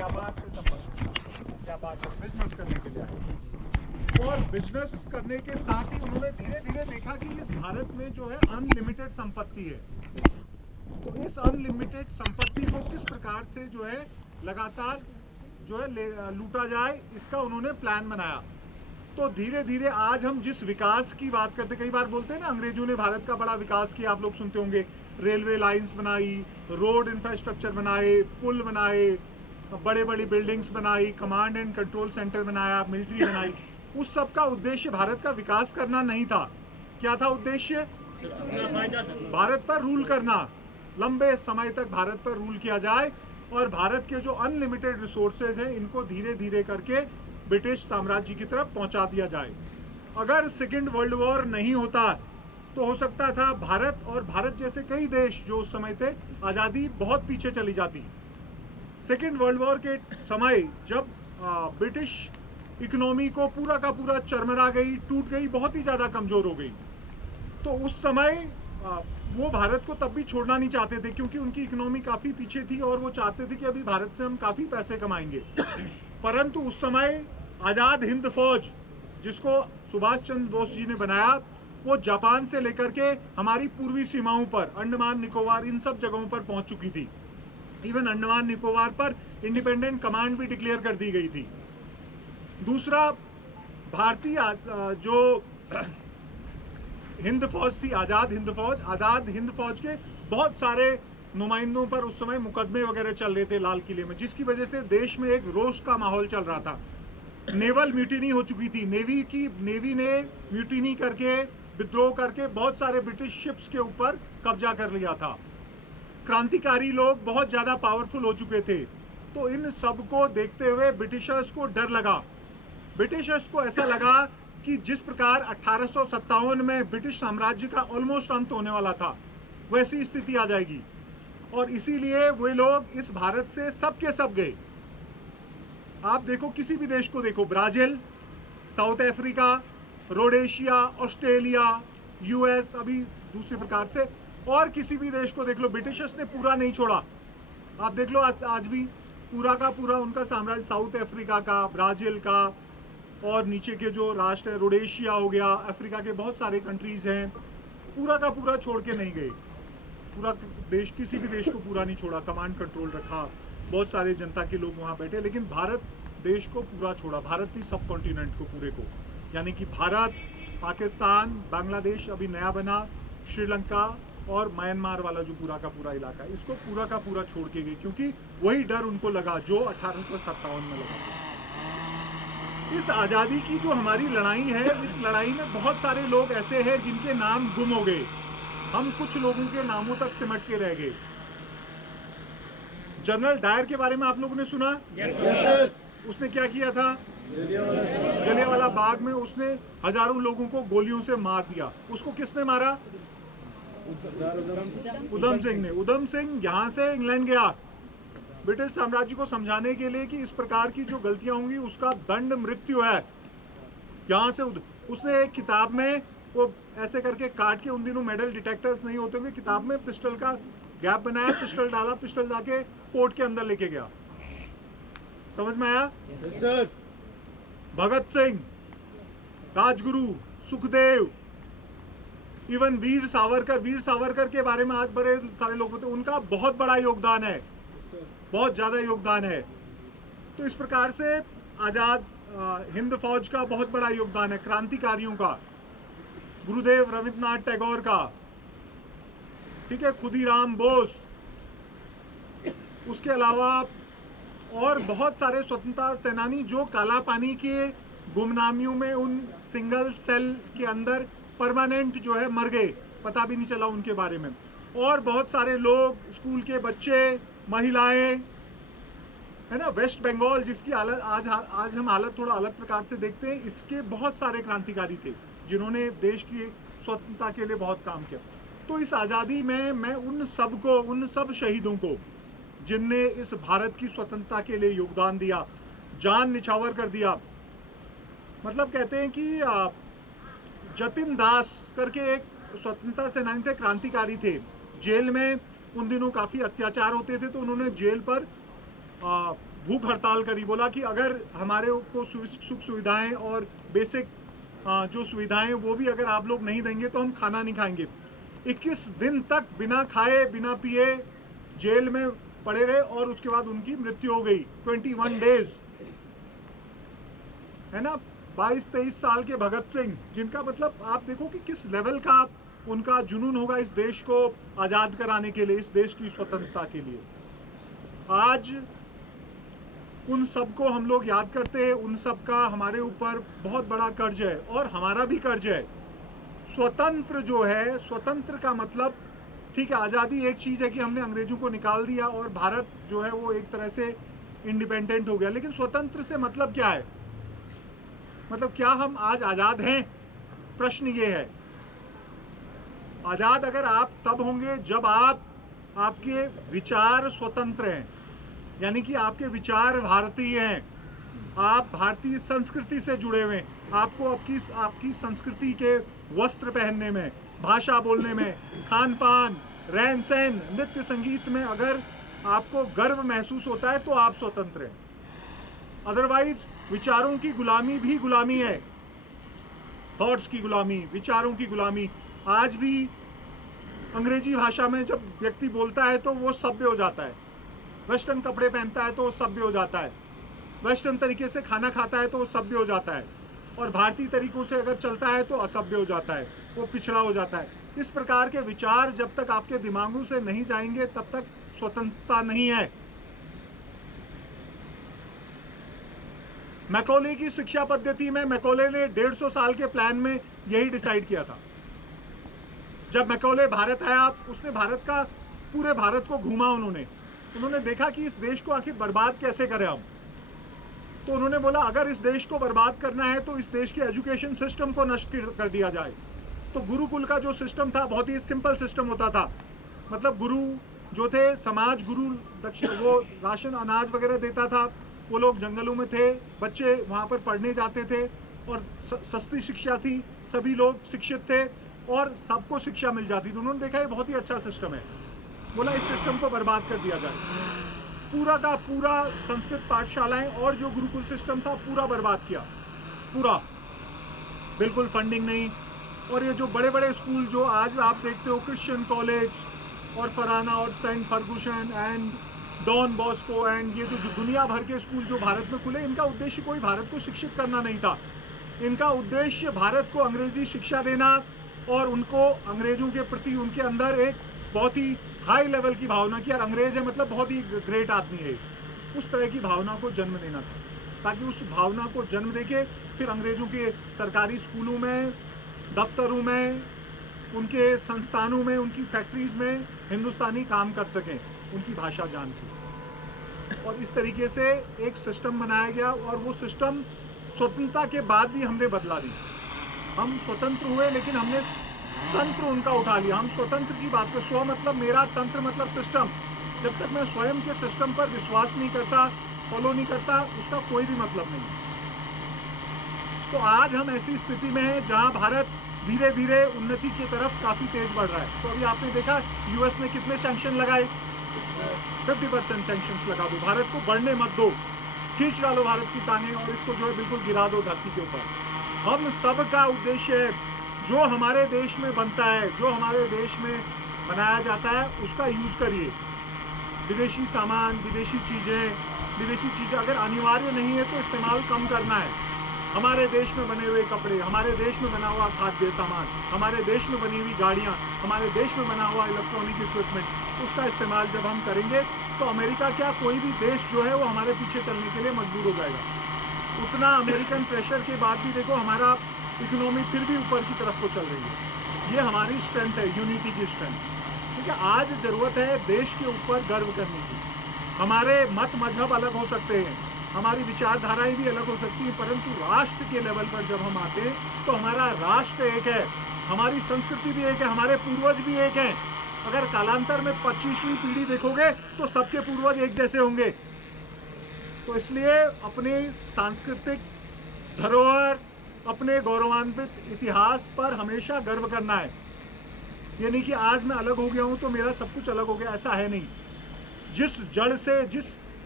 व्यापार से संबंधित, व्यापार से बिजनेस करने के लिए आए। और बिजनेस करने के साथ ही उन्होंने धीरे धीरे देखा कि इस भारत में जो है अनलिमिटेड संपत्ति है, तो इस अनलिमिटेड संपत्ति को किस प्रकार से जो है लगातार जो है लूटा जाए, इसका उन्होंने प्लान बनाया। तो धीरे धीरे आज हम जिस विकास की बात करते, कई बार बोलते हैं ना अंग्रेजों ने भारत का बड़ा विकास किया, आप लोग सुनते होंगे, रेलवे लाइंस बनाई, रोड इंफ्रास्ट्रक्चर बनाए, पुल बनाए, बड़े बड़ी बिल्डिंग्स बनाई, कमांड एंड कंट्रोल सेंटर बनाया, मिलिट्री बनाई। उस सब का उद्देश्य भारत का विकास करना नहीं था। क्या था उद्देश्य? भारत पर रूल करना, लंबे समय तक भारत पर रूल किया जाए और भारत के जो अनलिमिटेड रिसोर्सेज हैं इनको धीरे धीरे करके ब्रिटिश साम्राज्य की तरफ पहुंचा दिया जाए। अगर सेकेंड वर्ल्ड वॉर नहीं होता तो हो सकता था भारत और भारत जैसे कई देश जो उस समय थे, आज़ादी बहुत पीछे चली जाती। सेकेंड वर्ल्ड वॉर के समय जब ब्रिटिश इकोनॉमी को पूरा का पूरा चरमरा गई, टूट गई, बहुत ही ज़्यादा कमज़ोर हो गई, तो उस समय वो भारत को तब भी छोड़ना नहीं चाहते थे क्योंकि उनकी इकोनॉमी काफ़ी पीछे थी और वो चाहते थे कि अभी भारत से हम काफ़ी पैसे कमाएंगे। परंतु उस समय आज़ाद हिंद फौज, जिसको सुभाष चंद्र बोस जी ने बनाया, वो जापान से लेकर के हमारी पूर्वी सीमाओं पर, अंडमान निकोबार, इन सब जगहों पर पहुंच चुकी थी। इवन अंडमान निकोबार पर इंडिपेंडेंट कमांड भी डिक्लेयर कर दी गई थी। दूसरा, भारतीय जो हिंद फौज थी, आज़ाद हिंद फौज के बहुत सारे नुमाइंदों पर उस समय मुकदमे वगैरह चल रहे थे लाल किले में, जिसकी वजह से देश में एक रोष का माहौल चल रहा था। नेवल म्यूटिनी हो चुकी थी, नेवी ने म्यूटिनी करके, विद्रोह करके बहुत सारे ब्रिटिश शिप्स के ऊपर कब्जा कर लिया था। क्रांतिकारी लोग बहुत ज़्यादा पावरफुल हो चुके थे। तो इन सब को देखते हुए ब्रिटिशर्स को डर लगा। ब्रिटिशर्स को ऐसा लगा कि जिस प्रकार 1857 में ब्रिटिश साम्राज्य का ऑलमोस्ट अंत होने वाला था, वैसी स्थिति आ जाएगी, और इसीलिए वे लोग इस भारत से सब के सब गए। आप देखो, किसी भी देश को देखो, Brazil, south Africa, Rhodesia, Australia, US, अभी दूसरे प्रकार से, और किसी भी देश को देख लो, ब्रिटिशर्स ने पूरा नहीं छोड़ा। आप देख लो आज भी पूरा का पूरा उनका साम्राज्य, साउथ अफ्रीका का, ब्राज़ील का, और नीचे के जो राष्ट्र है, रोडेशिया हो गया, अफ्रीका के बहुत सारे कंट्रीज हैं, पूरा का पूरा छोड़ के नहीं गए। पूरा देश, किसी भी देश को पूरा नहीं छोड़ा, कमांड कंट्रोल रखा, बहुत सारे जनता के लोग वहाँ बैठे, लेकिन भारत देश को पूरा छोड़ा, भारत की सब कॉन्टिनेंट को, पूरे को, यानी कि भारत, पाकिस्तान, बांग्लादेश अभी नया बना, श्रीलंका और म्यांमार वाला जो पूरा का पूरा इलाका, इसको पूरा का पूरा छोड़ के गए, क्योंकि वही डर उनको लगा जो 1857 में लगा। इस आज़ादी की जो हमारी लड़ाई है, इस लड़ाई में बहुत सारे लोग ऐसे हैं जिनके नाम गुम हो गए। हम कुछ लोगों के नामों तक सिमट के रह गए। जनरल डायर के बारे में आप लोगों ने सुना? Yes sir. उसने क्या किया था? जलियांवाला बाग में उसने हजारों लोगों को गोलियों से मार दिया। उसको किसने मारा? उधम सिंह ने। उधम सिंह यहाँ से इंग्लैंड गया ब्रिटिश साम्राज्य को समझाने के लिए कि इस प्रकार की जो गलतियां होंगी उसका दंड मृत्यु है। यहाँ से उसने एक किताब में वो ऐसे करके काट के, उन दिनों मेटल डिटेक्टर्स नहीं होते हुए, किताब में पिस्टल का गैप बनाया, पिस्टल डाला, पिस्टल जाके कोर्ट के अंदर लेके गया। समझ में आया? सर। भगत सिंह, राजगुरु, सुखदेव, इवन वीर सावरकर के बारे में आज बड़े सारे लोग होते हैं, उनका बहुत बड़ा योगदान है, बहुत ज़्यादा योगदान है। तो इस प्रकार से आज़ाद हिंद फौज का बहुत बड़ा योगदान है, क्रांतिकारियों का, गुरुदेव रविंद्रनाथ टैगोर का, ठीक है, खुदीराम बोस, उसके अलावा और बहुत सारे स्वतंत्रता सेनानी जो काला पानी के गुमनामियों में उन सिंगल सेल के अंदर परमानेंट जो है मर गए, पता भी नहीं चला उनके बारे में। और बहुत सारे लोग, स्कूल के बच्चे, महिलाएं, है ना। वेस्ट बंगाल जिसकी हालत आज हम हालत थोड़ा अलग प्रकार से देखते हैं, इसके बहुत सारे क्रांतिकारी थे जिन्होंने देश की स्वतंत्रता के लिए बहुत काम किया। तो इस आज़ादी में मैं उन सब शहीदों को जिनने इस भारत की स्वतंत्रता के लिए योगदान दिया, जान निछावर कर दिया, मतलब कहते हैं कि जतिन दास करके एक स्वतंत्रता सेनानी थे, क्रांतिकारी थे, जेल में उन दिनों काफ़ी अत्याचार होते थे, तो उन्होंने जेल पर भूख हड़ताल करी, बोला कि अगर हमारे को सुख सुविधाएं और बेसिक जो सुविधाएं वो भी अगर आप लोग नहीं देंगे तो हम खाना नहीं खाएंगे। 21 दिन तक बिना खाए बिना पिए जेल में पड़े रहे और उसके बाद उनकी मृत्यु हो गई। 21 डेज, है ना। 22-23 साल के भगत सिंह, जिनका मतलब आप देखो कि किस लेवल का उनका जुनून होगा इस देश को आजाद कराने के लिए, इस देश की स्वतंत्रता के लिए। आज उन सबको हम लोग याद करते हैं, उन सब का हमारे ऊपर बहुत बड़ा कर्ज है और हमारा भी कर्ज है। स्वतंत्र जो है, स्वतंत्र का मतलब, ठीक है आज़ादी एक चीज़ है कि हमने अंग्रेजों को निकाल दिया और भारत जो है वो एक तरह से इंडिपेंडेंट हो गया, लेकिन स्वतंत्र से मतलब क्या है? मतलब क्या हम आज आज़ाद हैं? प्रश्न ये है। आज़ाद अगर आप तब होंगे जब आपके विचार स्वतंत्र हैं, यानी कि आपके विचार भारतीय हैं, आप भारतीय संस्कृति से जुड़े हुए हैं, आपको आपकी संस्कृति के वस्त्र पहनने में, भाषा बोलने में, खान पान, रहन सहन, नृत्य संगीत में अगर आपको गर्व महसूस होता है तो आप स्वतंत्र हैं। अदरवाइज विचारों की गुलामी भी गुलामी है, थॉट्स की गुलामी, विचारों की गुलामी। आज भी अंग्रेजी भाषा में जब व्यक्ति बोलता है तो वो सभ्य हो जाता है, वेस्टर्न कपड़े पहनता है तो वो सभ्य हो जाता है, वेस्टर्न तरीके से खाना खाता है तो वो सभ्य हो जाता है, और भारतीय तरीकों से अगर चलता है तो असभ्य हो जाता है, वो पिछड़ा हो जाता है। इस प्रकार के विचार जब तक आपके दिमागों से नहीं जाएंगे तब तक स्वतंत्रता नहीं है। मैकॉले की शिक्षा पद्धति में मैकॉले ने 150 साल के प्लान में यही डिसाइड किया था। जब मैकॉले भारत आया, उसने पूरे भारत को घूमा, उन्होंने देखा कि इस देश को आखिर बर्बाद कैसे करें हम। तो उन्होंने बोला अगर इस देश को बर्बाद करना है तो इस देश के एजुकेशन सिस्टम को नष्ट कर दिया जाए। तो गुरुकुल का जो सिस्टम था बहुत ही सिंपल सिस्टम होता था, मतलब गुरु जो थे, समाज गुरु वो राशन अनाज वगैरह देता था, वो लोग जंगलों में थे, बच्चे वहाँ पर पढ़ने जाते थे और सस्ती शिक्षा थी, सभी लोग शिक्षित थे और सबको शिक्षा मिल जाती थी। उन्होंने देखा ये बहुत ही अच्छा सिस्टम है, बोला इस सिस्टम को बर्बाद कर दिया जाए। पूरा का पूरा संस्कृत पाठशालाएं और जो गुरुकुल सिस्टम था पूरा बर्बाद किया, पूरा, बिल्कुल फंडिंग नहीं। और ये जो बड़े बड़े स्कूल जो आज आप देखते हो, क्रिश्चियन कॉलेज और फराना और saint Fergusson and Don Bosco and ये जो दुनिया भर के स्कूल जो भारत में खुले, इनका उद्देश्य कोई भारत को शिक्षित करना नहीं था। इनका उद्देश्य भारत को अंग्रेजी शिक्षा देना और उनको अंग्रेजों के प्रति उनके अंदर एक बहुत ही हाई लेवल की भावना की, यार अंग्रेज है मतलब बहुत ही ग्रेट आदमी है, उस तरह की भावना को जन्म देना था, ताकि उस भावना को जन्म देके फिर अंग्रेजों के सरकारी स्कूलों में, दफ्तरों में, उनके संस्थानों में, उनकी फैक्ट्रीज में हिंदुस्तानी काम कर सकें, उनकी भाषा जान के। और इस तरीके से एक सिस्टम बनाया गया और वो सिस्टम स्वतंत्रता के बाद भी हमने बदला दी। हम स्वतंत्र हुए लेकिन हमने तंत्र उनका उठा लिया। हम स्वतंत्र की बात कर, स्व मतलब मेरा, तंत्र मतलब सिस्टम। जब तक मैं स्वयं के सिस्टम पर विश्वास नहीं करता, फॉलो नहीं करता, उसका कोई भी मतलब नहीं। तो आज हम ऐसी स्थिति में हैं जहां भारत धीरे धीरे उन्नति की तरफ काफी तेज बढ़ रहा है। तो अभी आपने देखा यूएस ने कितने सैंक्शन लगाए, 50% सैंक्शंस लगा दो, भारत को बढ़ने मत दो, खींच डालो भारत की टांगें और इसको जो है बिल्कुल गिरा दो धरती के ऊपर। हम सब का उद्देश्य है जो हमारे देश में बनता है, जो हमारे देश में बनाया जाता है, उसका यूज करिए। विदेशी सामान, विदेशी चीज़ें अगर अनिवार्य नहीं है तो इस्तेमाल कम करना है। हमारे देश में बने हुए कपड़े, हमारे देश में बना हुआ खाद्य सामान, हमारे देश में बनी हुई गाड़ियाँ, हमारे देश में बना हुआ इलेक्ट्रॉनिक इक्विपमेंट, उसका इस्तेमाल जब हम करेंगे तो अमेरिका क्या, कोई भी देश जो है वो हमारे पीछे चलने के लिए मजबूर हो जाएगा। उतना अमेरिकन प्रेशर के बाद भी देखो हमारा इकोनॉमी फिर भी ऊपर की तरफ को चल रही है। ये हमारी स्ट्रेंथ है, यूनिटी की स्ट्रेंथ। ठीक है, आज ज़रूरत है देश के ऊपर गर्व करने की। हमारे मत मजहब अलग हो सकते हैं, हमारी विचारधाराएं भी अलग हो सकती हैं, परंतु राष्ट्र के लेवल पर जब हम आते हैं तो हमारा राष्ट्र एक है, हमारी संस्कृति भी एक है, हमारे पूर्वज भी एक हैं। अगर कालांतर में 25वीं पीढ़ी देखोगे तो सबके पूर्वज एक जैसे होंगे। तो इसलिए अपने सांस्कृतिक धरोहर, अपने गौरवान्वित इतिहास पर हमेशा गर्व करना है। ये नहीं कि आज मैं अलग हो गया हूँ तो मेरा सब कुछ अलग हो गया, ऐसा है नहीं। जिस जड़ से, जिस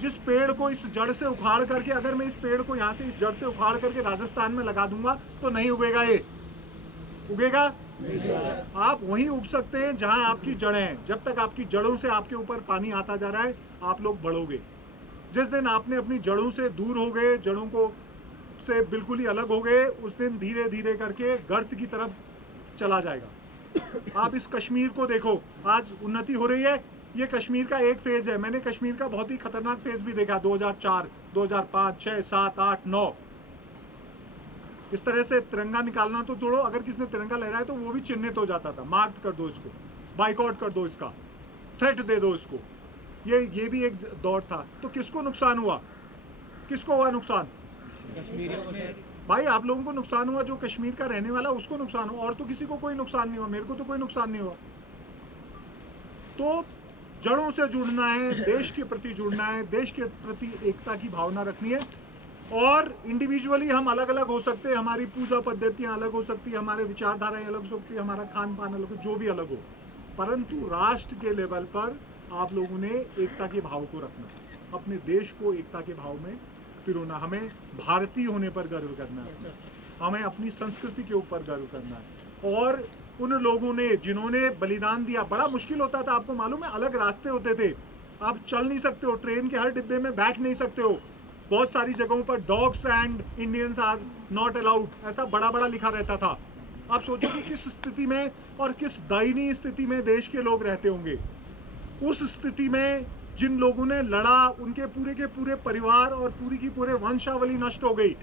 जिस पेड़ को इस जड़ से उखाड़ करके, अगर मैं इस पेड़ को यहाँ से इस जड़ से उखाड़ करके राजस्थान में लगा दूंगा तो नहीं उगेगा, ये उगेगा? आप वहीं उग सकते हैं जहां आपकी जड़ें हैं। जब तक आपकी जड़ों से आपके ऊपर पानी आता जा रहा है, आप लोग बढ़ोगे। जिस दिन आपने अपनी जड़ों से दूर हो गए, जड़ों को से बिल्कुल ही अलग हो गए, उस दिन धीरे धीरे करके गर्त की तरफ चला जाएगा। आप इस कश्मीर को देखो, आज उन्नति हो रही है, ये कश्मीर का एक फेज है। मैंने कश्मीर का बहुत ही खतरनाक फेज भी देखा, 2004, 2005, 6, 7, 8, 9। इस तरह से तिरंगा निकालना तो छोड़ो, अगर किसने तिरंगा लहराया तो वो भी चिन्हित हो जाता था, मार्क कर दो इसको, बाइकआउट कर दो इसका, थ्रेट दे दो इसको। ये भी एक दौर था। तो किसको नुकसान हुआ? किसको हुआ नुकसान? भाई आप लोगों को नुकसान हुआ, जो कश्मीर का रहने वाला उसको नुकसान हुआ, और तो किसी को कोई नुकसान नहीं हुआ। मेरे को तो कोई नुकसान नहीं हुआ। तो जड़ों से जुड़ना है, देश के प्रति जुड़ना है, देश के प्रति एकता की भावना रखनी है। और इंडिविजुअली हम अलग अलग हो सकते हैं, हमारी पूजा पद्धतियां अलग हो सकती है, हमारे विचारधाराएं अलग हो सकती है, हमारा खान पान अलग हो, जो भी अलग हो, परंतु राष्ट्र के लेवल पर आप लोगों ने एकता के भाव को रखना, अपने देश को एकता के भाव में पिरोना। हमें भारतीय होने पर गर्व करना है, हमें अपनी संस्कृति के ऊपर गर्व करना है। और उन लोगों ने जिन्होंने बलिदान दिया, बड़ा मुश्किल होता था, आपको मालूम है, अलग रास्ते होते थे, आप चल नहीं सकते हो, ट्रेन के हर डिब्बे में बैठ नहीं सकते हो, बहुत सारी जगहों पर dogs and Indians are not allowed, ऐसा बड़ा बड़ा लिखा रहता था। आप सोचो कि किस स्थिति में और किस दयनीय स्थिति में देश के लोग रहते होंगे। उस स्थिति में जिन लोगों ने लड़ा, उनके पूरे के पूरे परिवार और पूरी की पूरे वंशावली नष्ट हो गई।